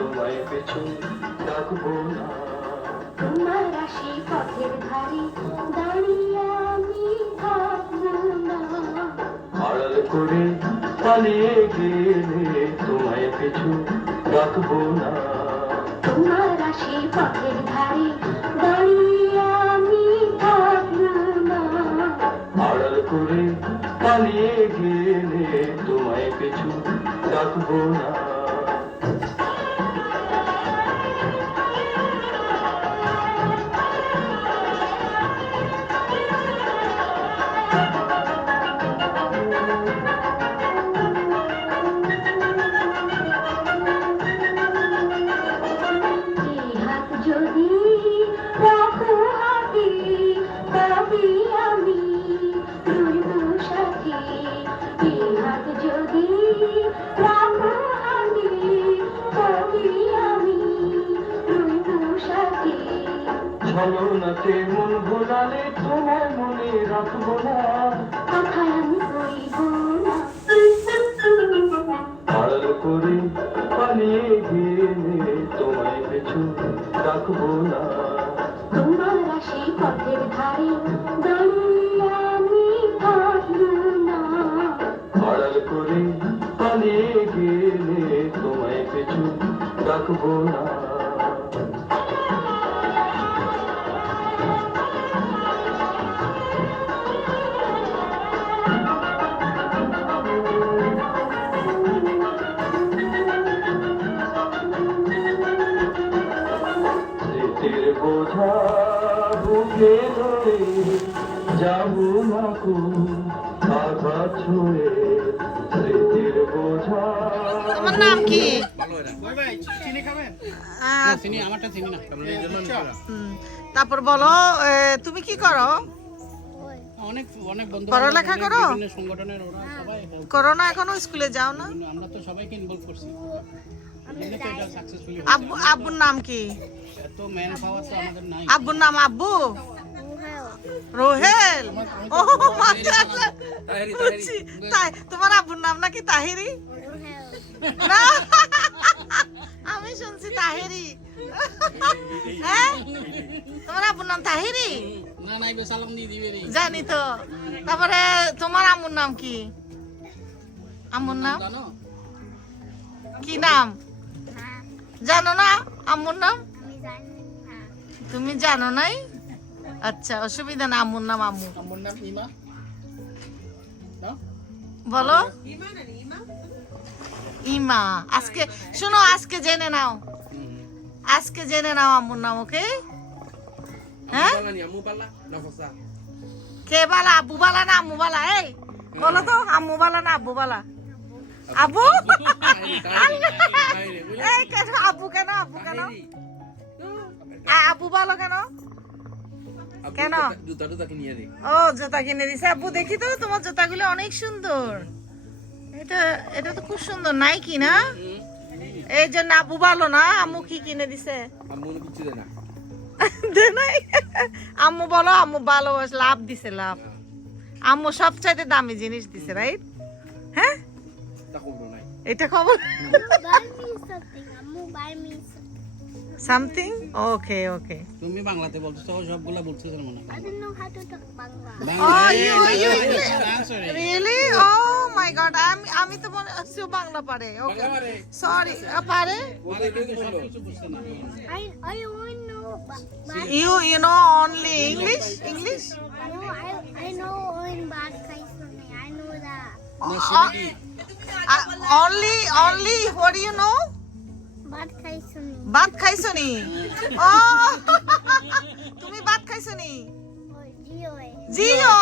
তোমায় পিছু ডাকবো না। তোমার রাশি পথের ধারে দাঁড়িয়ে আমি থাকবো না। আড়াল করে পালিয়ে গেলে তোমায় পিছু ডাকবো না। তোমার রাশি পথের ধারে দাঁড়িয়ে আমি থাকবো না। আড়াল করে পালিয়ে গেলে তোমায় পিছু ডাকবো না। এই হাত যদি রাখো হাতে তবে আমি রইব সাথে। এই হাত যদি রাখো হাতে তবে আমি রইব সাথে। ছলনাতে মন ভোলালে তোমায় মনে রাখবো না। কথায় আমি কইব না। আড়াল করে পালিয়ে গেলে তোমায় পিছু ডাকবো না। তোমার রাশি পথের ধারে দাঁড়িয়ে আমি থাকবো না। আড়াল করে পালিয়ে গেলে তোমায় পিছু ডাকবো না। স্মৃতির বোঝা বুকে ধরে যাবো মাকু আঘাত ছুঁয়ে। স্মৃতির বোঝা তোমার নাম কি? তারপর বলো তুমি কি করো? অনেক অনেক বন্ধু পড়ালেখা করো? বিভিন্ন সংগঠনের ওরা সবাই help করো না এখনো স্কুলে যাও না? করে। আমরা তো সবাইকে ইনভলভ করছি এজন্য তো এটা সাকসেসফুলি আব্বু আব্বুর নাম কি? এত ম্যান পাওয়ার তো আমাদের নাই। আব্বুর নাম আব্বু রোহেল। ও মাশাআল্লাহ। বুঝছি। তাই তোমার আব্বুর নাম নাকি তাহিরি? না আমি শুনছি তাহিরি। হ্যাঁ তোমার আব্বুর নাম তাহিরি? না নাই বে সালাম দিয়ে দিবে রে। জানি তো। তারপরে তোমার আম্মুর নাম কি? আম্মুর নাম জানো? কি নাম জানো না? আম্মুর নাম তুমি জানো নাই? আচ্ছা অসুবিধা না, আম্মুর নাম আম্মু। আমার নাম ইমা। না? বলো ইমা। আজকে শোনো, আজকে জেনে নাও, আজকে জেনে নাও আম্মুর নাম। ওকে হ্যাঁ কে বালা? আব্বু বালা না আম্মু বালা? এই বলো তো আম্মু বালা না আব্বু বালা? আব্বু এই কেন আব্বু কেন? আব্বু কেন? আব্বু বলো কেন? কেন? ও জুতা কিনে দিছে আব্বু। দেখি তো তোমার জুতাগুলো অনেক সুন্দর। এটা এটা তো খুব সুন্দর, নাইকি না? এই জন্য আব্বু ভালো না? আম্মু কি কিনে দিছে? দে নাই। আম্মু বলো আম্মু ভালো, লাভ দিছে লাভ। আম্মু সবচাইতে দামি জিনিস দিছে, রাইট? হ্যাঁ এটা খবর সামথিং। ওকে ওকে। তুমি বাংলাতে বলছো তো সবগুলা বলছো মনে হয়। Oh, you really? Oh my God! আমি তো মনে হচ্ছে বাংলা পারে। ওকে সরি পারে। You know only English? English? I know in bad case only. I know that. Only what do you know? Bad case only. ভাত খাইছনি? ও তুমি ভাত খাইছনি? Oh, Gio. জিও।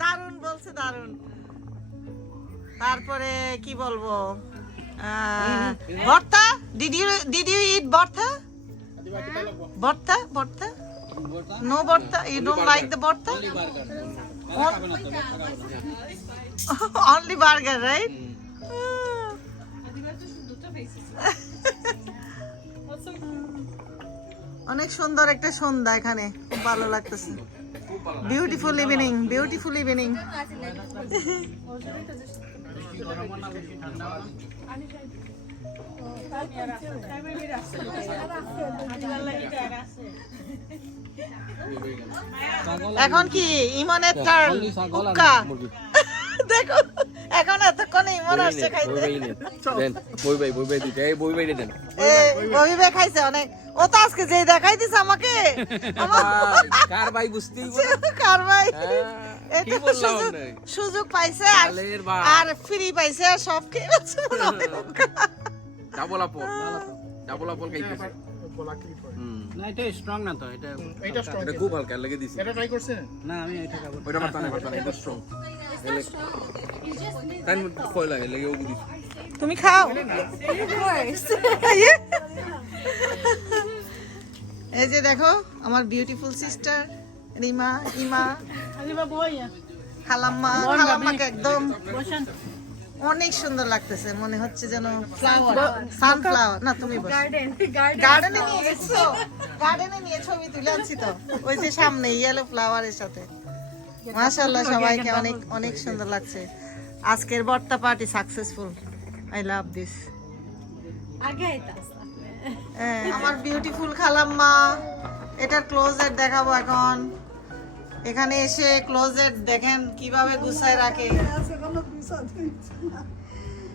দারুণ বলছে, দারুণ। তারপরে কি বলবো? ভর্তা? Did you eat ভর্তা? ভর্তা ভর্তা? No ভর্তা? You don't like the ভর্তা? Only burger, right? অনেক সুন্দর একটা সন্ধ্যা এখানে, খুব ভালো লাগতেছে। Beautiful evening, beautiful evening. এখন কি ইমনের টার্ন হুক্কা দেখো এখন এতক্ষণে ইমন আসছে খাইতে ববি ভাই খাইছে অনেক ও তো আজকে যেই দেখাই দিছে আমাকে কার ভাই বুঝতেই কার ভাই এই কি তো বললাম সুযোগ- নাই? সুযোগ পাইছে আলের ভাই। আর ফ্রি পাইছে আর সব খেয়ে ফেলছে মনে হয় হুক্কা। ডাবল আপল খাইতেছে না এটা স্ট্রং না তো এটা এটা স্ট্রং এটা খুব হালকা লেগে দিছে এটা ট্রাই করছেন না আমি এটা খাবো ওইটা মারতানে এটা স্ট্রং তাই ফয় লাগে লেগে ওগু দিছে তুমি খাও এই যে দেখো আমার বিউটিফুল সিস্টার রিমা ইমা খালাম্মা খালাম্মাকে একদম অনেক সুন্দর লাগতেছে মনে হচ্ছে যেন ফ্লাওয়ার সানফ্লাওয়ার না তুমি বসো গার্ডেনে নিয়ে গেছো গার্ডেনে নিয়ে ছবি তুলে আনছি তো ওই যে সামনে ইয়েলো ফ্লাওয়ারের সাথে মাশাআল্লাহ সবাইকে অনেক অনেক সুন্দর লাগছে আজকের bharta party successful I love this আমার বিউটিফুল খালাম্মা এটার ক্লোজেট দেখাবো এখন এখানে এসে ক্লোজেট দেখেন কিভাবে গুছায় রাখে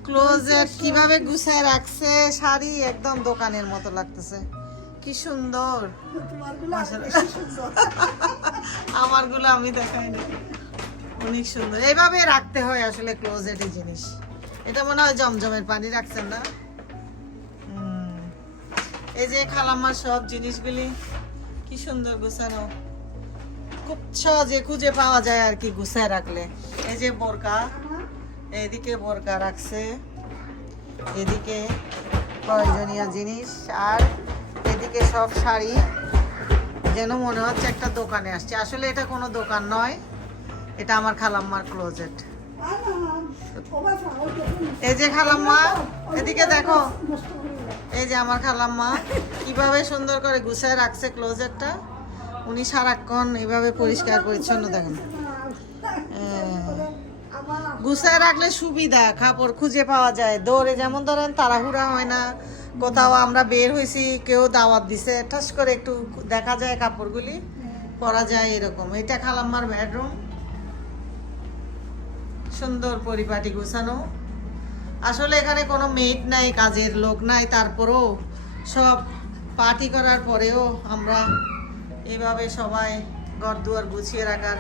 ক্লোজেট কিভাবে গুছায় রাখছে শাড়ি একদম দোকানের মতো লাগতেছে কি সুন্দর আমারগুলো আমি দেখাইনি অনেক সুন্দর এইভাবে রাখতে হয় আসলে ক্লোজেটের জিনিস এটা মনে হয় জমজমের পানি রাখছেন না এই যে খালাম্মার সব জিনিসগুলি কি সুন্দর গুছানো খুব সহজে খুঁজে পাওয়া যায় আর কি গুছায় রাখলে এই যে বোরকা এদিকে বোরকা রাখছে এদিকে প্রয়োজনীয় জিনিস আর এদিকে সব শাড়ি যেন মনে হচ্ছে একটা দোকানে আসছে আসলে এটা কোনো দোকান নয় এটা আমার খালাম্মার ক্লোজেট এই যে খালাম্মা এদিকে দেখো এই যে আমার খালাম্মা কিভাবে সুন্দর করে গুছায় রাখছে ক্লোজেটটা উনি সারাক্ষণ এইভাবে পরিষ্কার পরিচ্ছন্ন দেখেন গুছায় রাখলে সুবিধা কাপড় খুঁজে পাওয়া যায় দৌড়ে যেমন ধরেন তাড়াহুড়া হয় না কোথাও আমরা বের হয়েছি কেউ দাওয়াত দিছে ঠাস করে একটু দেখা যায় কাপড়গুলি পরা যায় এরকম এটা খালাম্মার বেডরুম সুন্দর পরিপাটি গুছানো আসলে এখানে কোনো মেড নাই কাজের লোক নাই তারপরেও সব পার্টি করার পরেও আমরা এইভাবে সবাই ঘর দুয়ার গুছিয়ে রাখার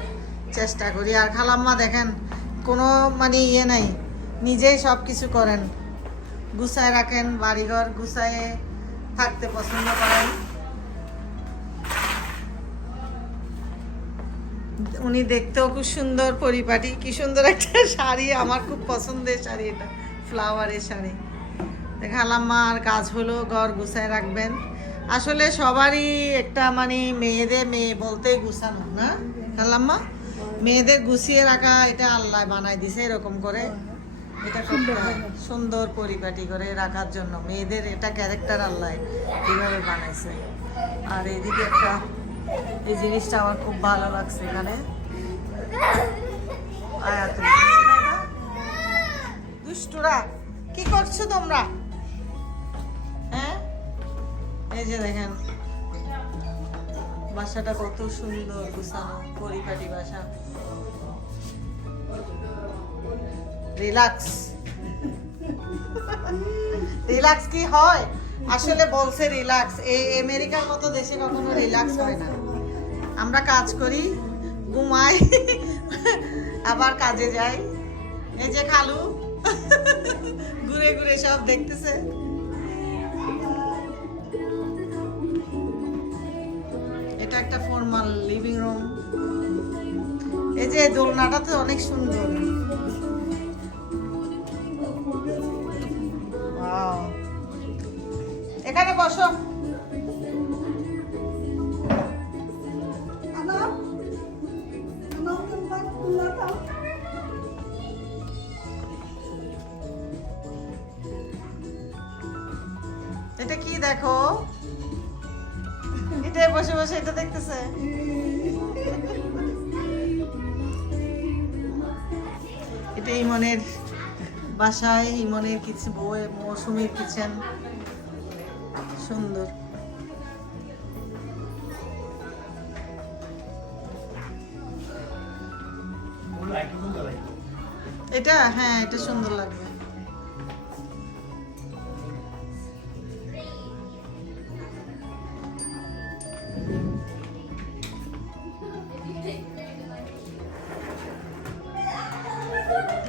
চেষ্টা করি আর খালাম্মা দেখেন কোনো মানে ইয়ে নাই নিজেই সব কিছু করেন গুছায় রাখেন বাড়িঘর গুছায়ে থাকতে পছন্দ করেন উনি দেখতেও খুব সুন্দর পরিপাটি কি সুন্দর একটা শাড়ি আমার খুব পছন্দের শাড়ি এটা ফ্লাওয়ারের শাড়ি খালাম্মা আর কাজ হলো ঘর গুছায় রাখবেন আসলে সবারই একটা মানে মেয়েদের মেয়ে বলতেই গুছানো না খালাম্মা মেয়েদের গুছিয়ে রাখা এটা আল্লাহ বানাই দিছে এরকম করে এটা করতে হয় সুন্দর পরিপাটি করে রাখার জন্য মেয়েদের এটা ক্যারেক্টার আল্লাহ এইভাবে বানাইছে আর এদিকে একটা এই জিনিসটা আমার খুব ভালো লাগছে এখানে দুষ্টুরা কি করছো তোমরা হ্যাঁ এই যে দেখেন বাসাটা কত সুন্দর গুছানো পরিপাটি বাসা রিল্যাক্স রিল্যাক্স কি হয় আসলে বলছে রিল্যাক্স এই আমেরিকার মতো দেশে কখনো রিল্যাক্স হয় না আমরা কাজ করি ঘুমাই আবার কাজে যাই এই যে খালু ঘুরে ঘুরে সব দেখতেছে এটা একটা ফর্মাল লিভিং রুম এই যে দোলনাটা তো অনেক সুন্দর ওয়াও এখানে বসো এটা কি দেখো এটা বসে বসে এটা দেখতেছে এটা ইমনের বাসায় ইমনের কিচেন, বউয়ের মৌসুমীর কিচেন, সুন্দর। এটা হ্যাঁ, এটা সুন্দর লাগবে।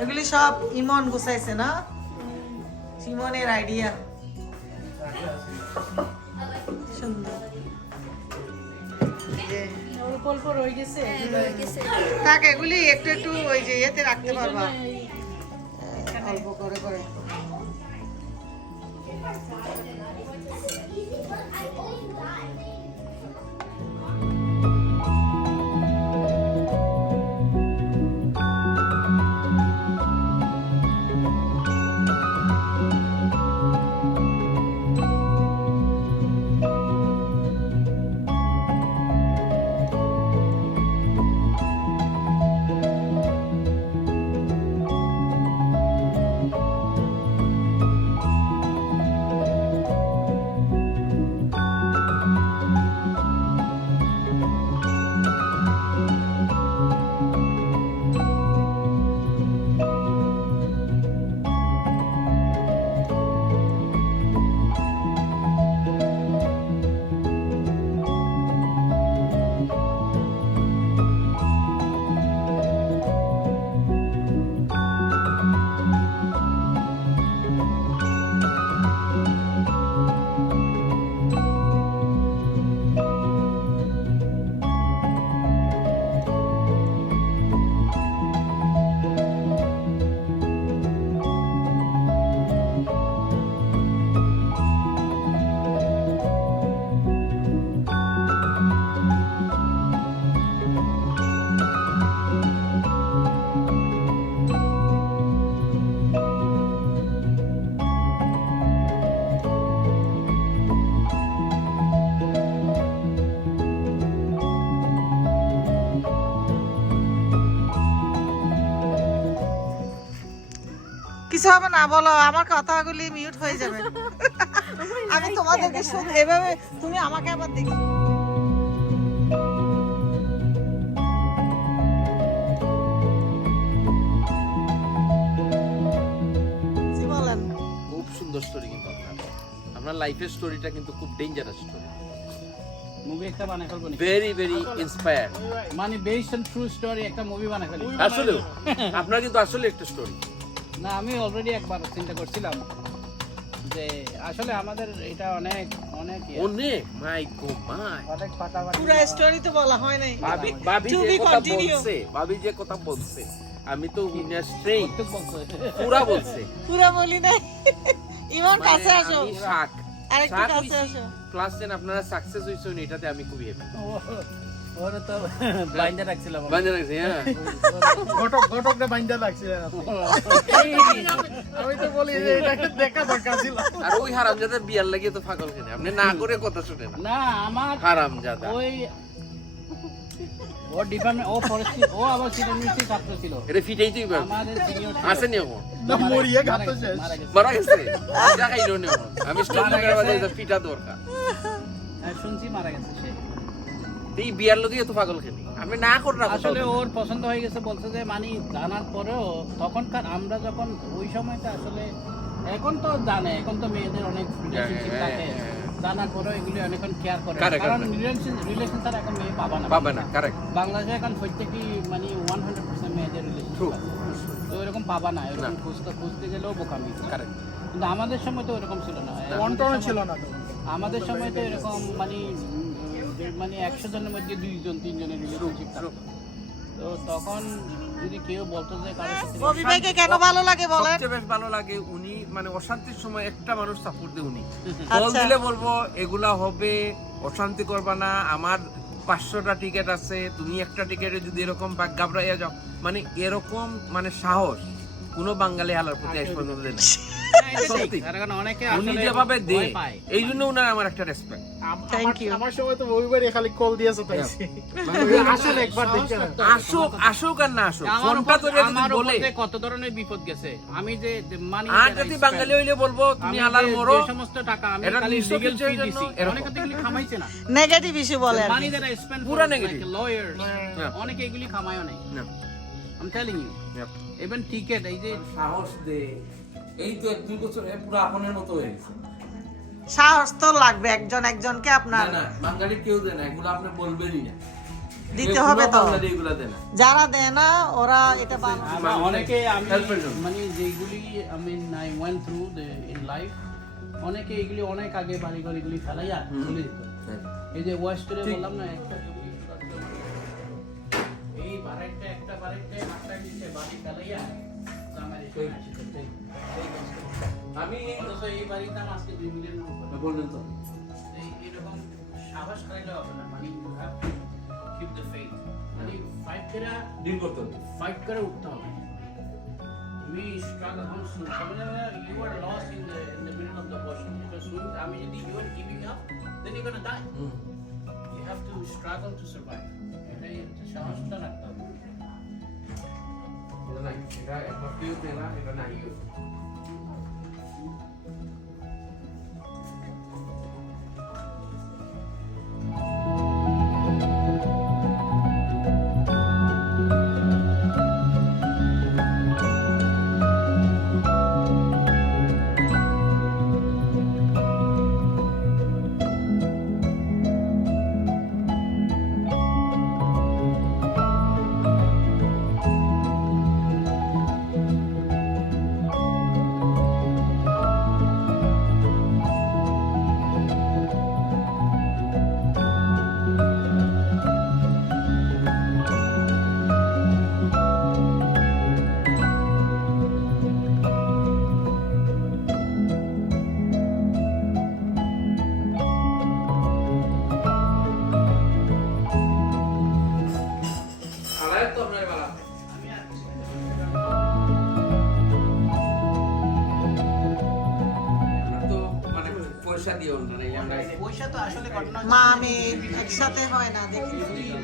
এগুলি সব ইমন গুছাইছে না, ইমনের আইডিয়া। সুন্দর। অল্প অল্প রয়ে গেছে, থাক এগুলি একটু একটু ওই যে ইয়েতে রাখতে পারবা, অল্প করে করে। কিছু হবে না, বলো, আমার কথাগুলি মিউট হয়ে যাবে। আমি তোমাদেরকে শুধু এভাবে, তুমি আমাকে আবার দেখি। বলেন, খুব সুন্দর স্টোরি, কিন্তু আপনার লাইফের স্টোরিটা কিন্তু খুব ডেঞ্জারাস স্টোরি। মুভি একটা বানাই ফেলবো নাকি? ভেরি ভেরি ইন্সপায়ার, মানে বেসড অন ট্রু স্টোরি একটা মুভি বানাই ফেলি। আসলে আপনার কিন্তু আসলে একটা স্টোরি। না, আমি অলরেডি একবার চিন্তা করছিলাম যে আসলে আমাদের এটা অনেক অনেক অনেক মাই গো মাই, অনেক ফাটাফাটি। পুরো স্টোরি তো বলা হয় নাই। ভাবি To যে be কথা continue. বলছে, ভাবি যে কথা বলছে, আমি তো স্ট্রেইট প্রত্যেক বলছে। পুরা বলছে। পুরো বলি নাই। ইমন কাছে আসো, আমি শাক আরেকটু কাছে আসো। প্লাস দেন আপনারা সাকসেস হইছেন, এটাতে আমি খুবই হ্যাপি। ওরে তো বাইন্দা রাখছিলাম আমি। বাজে লাগছে, হ্যাঁ। ঘটকটা বাইন্দা লাগছিলেন আপনি। আমি তো বলি যে এটা দেখা দরকার ছিল। আর ওই হারামজাদার বিয়ার লাগিয়ে তো পাগল কেন, আপনি না করে কথা শুনেন না। না, আমার হারামজাদা ওই ও ডিপার্টমেন্ট, ও ফরেস্ট্রি, ও আবার সিনিয়র ছাত্র ছিল। এটা ফিটাইতেই পারবে, আমাদের সিনিয়র আসেনি এখন না মরিয়ে গাতো শেষ। মারা গেছে, এটা খাইলো নি এখন। আমি স্টক লাগার বাদে এটা ফিটা দরকার। শুনছি মারা গেছে সে। এই বিয়ার লাগিয়ে তো পাগল কেন, আপনি না করে রাখো। আসলে ওর পছন্দ হয়ে গেছে, বলছে যে মানে জানার পরেও তখনকার আমরা যখন ওই সময়টা আসলে, এখন তো জানে, এখন তো মেয়েদের অনেক রিলেশনশিপ থাকে, জানার পরেও এগুলি অনেকক্ষণ কেয়ার করে, Correct, কারণ correct. রিলেশন ছাড়া এখন মেয়ে পাবা না। পাবে না, কারেক্ট, বাংলাদেশে এখন প্রত্যেকই মানে 100% মেয়েদের ট্রু, রিলেশন, তো এরকম পাবা না, এরকম খুঁজতে গেলেও বোকামি। কারেক্ট। কিন্তু আমাদের সময় তো এরকম ছিল না। ওয়ান ছিল না তো। আমাদের সময় তো এরকম মানে 100 জনের মধ্যে 2 জন 3 জনের রিলেশনশিপ থাকতো। তো তখন যদি কেউ বলতো যে কারোর সাথে ববি ভাইকে কেন ভালো লাগে বলেন? সবচেয়ে বেশ ভালো লাগে উনি মানে অশান্তির সময় একটা মানুষ সাপোর্ট দেয় উনি। আচ্ছা। বল দিলে বলবো এগুলা হবে, অশান্তি করবা না, আমার 500টা টিকিট আছে, তুমি একটা টিকিটে যদি এরকম ঘাবড়াইয়া যাও, মানে এরকম মানে সাহস কোনো বাঙালি হালার প্রতি আজ পর্যন্ত দেয় না। সত্যি। কারণ অনেকে উনি আসলে যেভাবে ভয় দেয় পায়। এই জন্য উনার আমার একটা রেসপেক্ট। Thank you. আমার সময় তো রবিবারে খালি কল দিয়েছে তাইছি আসলে একবার দেখে না। আসুক আর না আসুক, আমার ফোনটা উপর- ধরে যদি আমার উপর বলে দিয়ে কত ধরনের বিপদ গেছে। আমি যে মানি আর যদি বাঙালি হইলে বলবো তুমি হালার মরো, যে সমস্ত টাকা আমি এটা খালি নিশ্চয় লিগ্যাল কিছুর ফি জন্য দিছি, এরকম। অনেকে তো এগুলি খামাইছে না। নেগেটিভ ইস্যু বলে আর কি। মানি দ্যাট আই স্পেন্ড পুরা ফর negative. Lawyers, Yeah. অনেকে এগুলি খামায়ও নাই। না। I am telling you, Yep. Even ticket এই যে সাহস দে, এই তো 1-2 বছর পুরো আপনের মতো হয়ে গেছে। সাহস তো লাগবে একজন একজনকে আপনার না বাঙালি কেউ দেয় না, এগুলো আপনি বলবেনই না, দিতে হবে তো। বাঙালি এগুলো দেয় না। যারা দেয় না ওরা এটা অনেকে আমি Help এর জন্য। মানে যেগুলি I went through in life, অনেকে এগুলি অনেক আগে বাড়ি ঘর এগুলি ফেলাইয়া চলে যেত। এই যে ওয়েস্টারে বললাম না একটা জমি, এই বাড়িটা একটা বাড়িতে আটটা নিচে বাড়ি ফেলাইয়া আমার এখানে আসছে। আমি অথচ এই বাড়িতে আমার আজকে 2 মিলিয়ন বললেন তো এরকম সাহস পাইলে হবে না। মানে you have to keep the faith, মানে ডিল করতে হবে। ফাইট করে উঠতে হবে। We struggle. You are lost in the middle of the ocean. Because soon, I mean, if you are giving up, then you're gonna die. You have to struggle to survive. এটাই সাহসটা রাখতে হবে। এটা নাই, এটা একবার কেউ দেয় না, এটা নাই। হালায় তো আপনার বালা। আমরা তো মানে পয়সা দিও না, আমরা পয়সা তো আসলে ঘটনা মা আমি একসাথে হয় না দেখি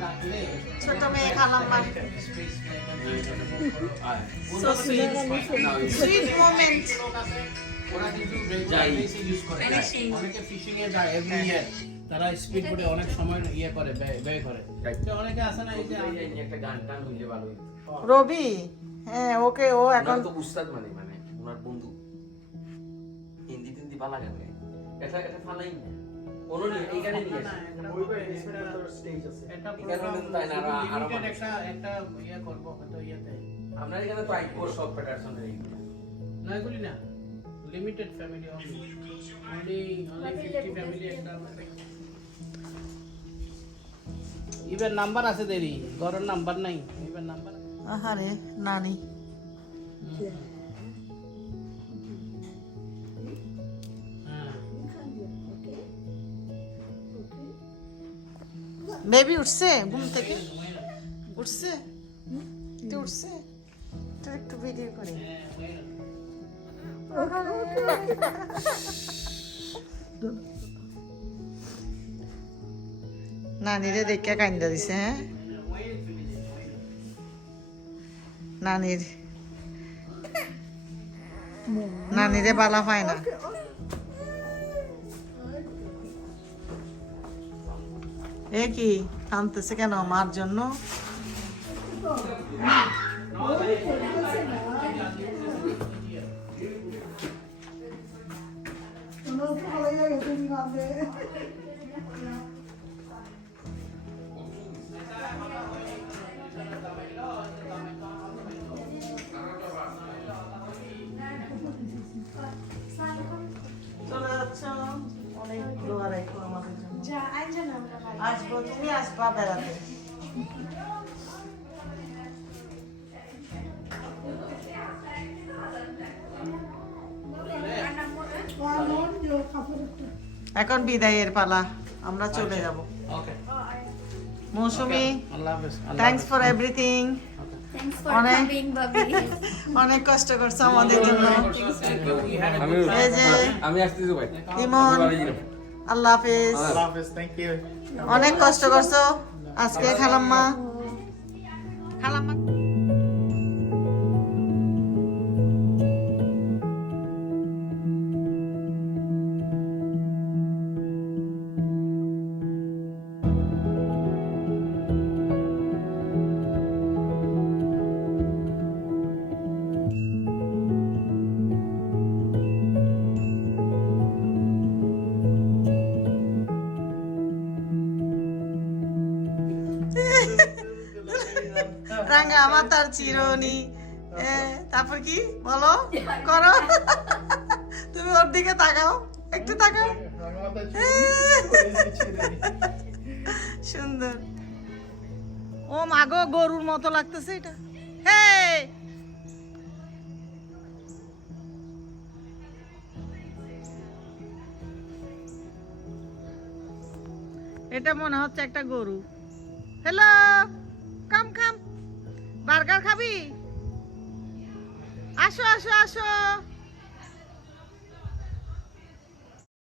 রাখলে ছোট মেয়ে খালাম্মা সুইট মোমেন্ট ওরা কিন্তু বেশি ইউজ করে অনেকে ফিশিং এ যায় এভরি ইয়ার, তারা স্পিড বোটে অনেক সময় ইয়ে করে ব্যয় করে। তো অনেকে আছে না এই যে একটা গান টান হইলে ভালো হইতো। রবি হ্যাঁ ওকে ও এখন ওনার তো উস্তাদ মানে ওনার বন্ধু, হিন্দি টিন্দি ভালো গান গায়। এটা ফালাই না কোনো নিয়ে এইখানে নিয়ে আসে। একটা এখানে কিন্তু তাই না, আরো লিমিটেড মানুষ। একটা ইয়ে করব হয়তো ইয়েতে। আপনার এখানে তো আইকো সব প্যাটার্সনের এইগুলো। না এগুলি না, লিমিটেড ফ্যামিলি only 50 ফ্যামিলি একটা। ইভেন নাম্বার আছে দেরি, ঘরের নাম্বার নাই, ইভেন নাম্বার। আহারে নানি বেবি উঠছে ঘুম থেকে উঠছে তুই উঠছে তোর একটু ভিডিও করি নানিরে দেখে কান্দা দিছে হ্যাঁ নানিরে বালা পায় না এ কি কাঁদতেছে কেন মার জন্য চলে যাচ্ছ অনেক দোয়া রাখো আমাদের জন্য আসবো তুমি আসবা বেড়াতে এখন বিদায়ের পালা আমরা চলে যাব ওকে মৌসুমী আল্লাহ হাফেজ। Thanks for everything Thanks for অনেক coming, Bobby. অনেক কষ্ট করছো আমাদের জন্য। এই যে আমি আসতেছি ভাই ইমন, আল্লাহ হাফেজ। আল্লাহ হাফেজ, থ্যাংক ইউ। অনেক কষ্ট করছো আজকে খালাম্মা। খালাম্মা রাঙ্গা মাতার চিরনি, তারপর কি বলো করো, তুমি ওর দিকে তাকাও, একটু তাকাও, সুন্দর। ও মাগো গরুর মতো লাগতেছে এটা। হেই এটা মনে হচ্ছে একটা গরু। হ্যালো, কাম কাম, বার্গার খাবি? আসো আসো আসো।